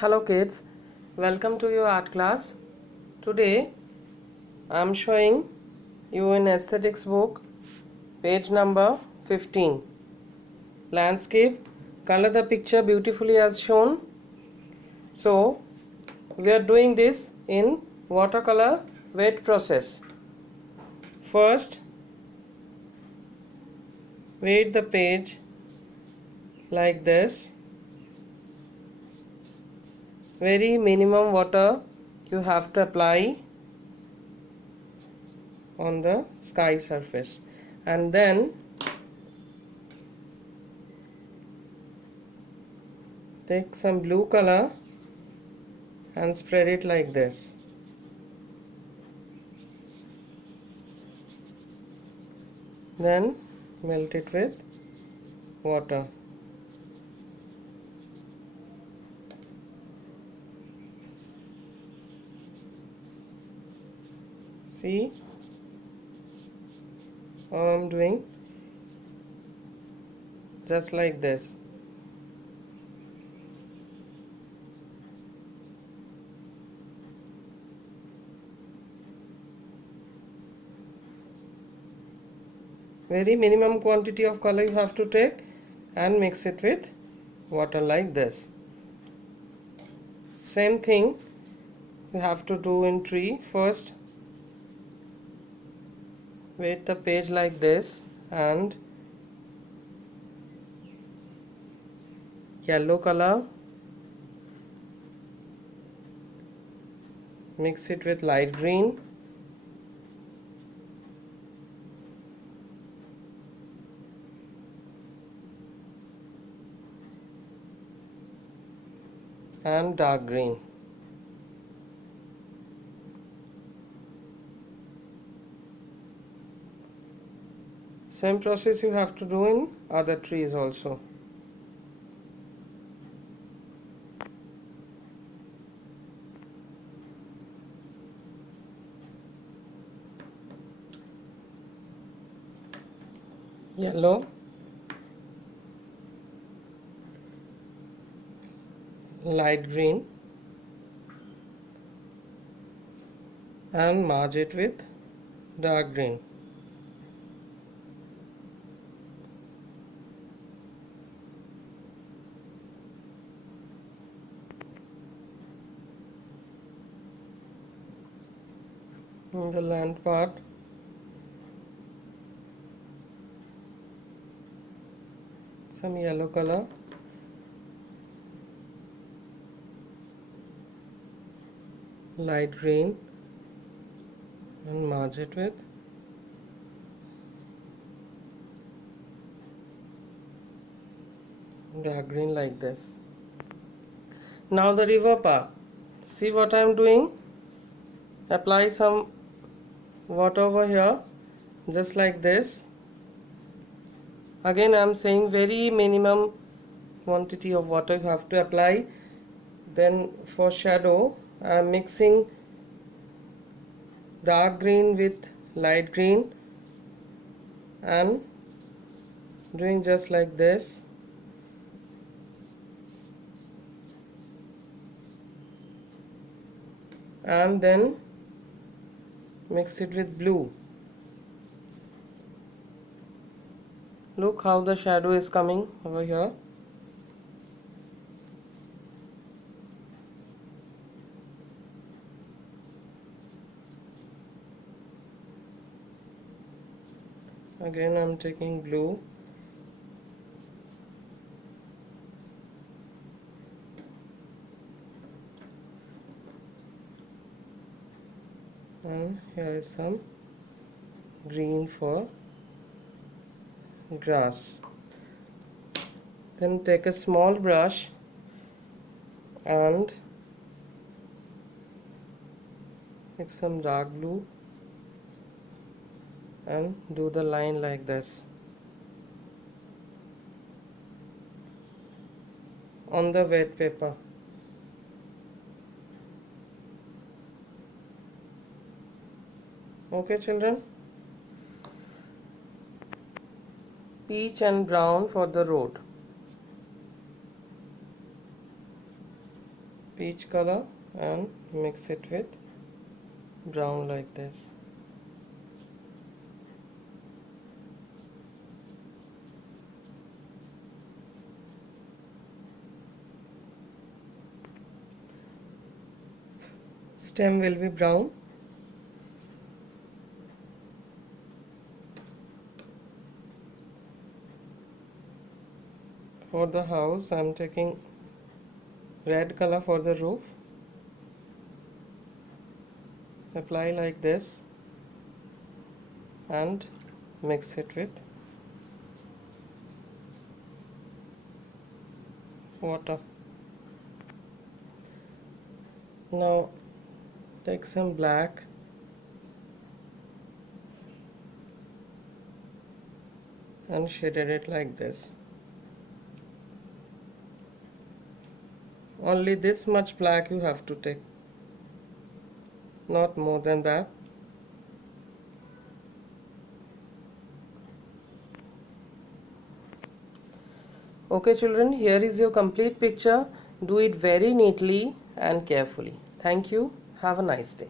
Hello kids, welcome to your art class. Today I am showing you in aesthetics book page number 15. Landscape, color the picture beautifully as shown. So we are doing this in watercolor wet process. First wet the page like this. Very minimum water you have to apply on the sky surface, and then take some blue color and spread it like this. Then melt it with water. See how I'm doing? Just like this. Very minimum quantity of color you have to take and mix it with water like this. Same thing you have to do in tree. First wet the page like this and yellow color, mix it with light green, and dark green. Same process you have to do in other trees also. Yellow, light green, and merge it with dark green. In the land part, some yellow color, light green, and merge it with dark green like this. Now the river part. See what I am doing? Apply some water over here, just like this. Again I am saying very minimum quantity of water you have to apply. Then for shadow I am mixing dark green with light green and doing just like this. And then mix it with blue. Look how the shadow is coming over here. Again I am taking blue. And here is some green for grass. Then take a small brush and take some dark blue and do the line like this on the wet paper. Okay children? Peach and brown for the road. peach color and mix it with brown like this. Stem will be brown. For the house, I am taking red color for the roof. Apply like this and mix it with water. Now take some black and shaded it like this. Only this much black you have to take, not more than that. Okay children, here is your complete picture. Do it very neatly and carefully. Thank you. Have a nice day.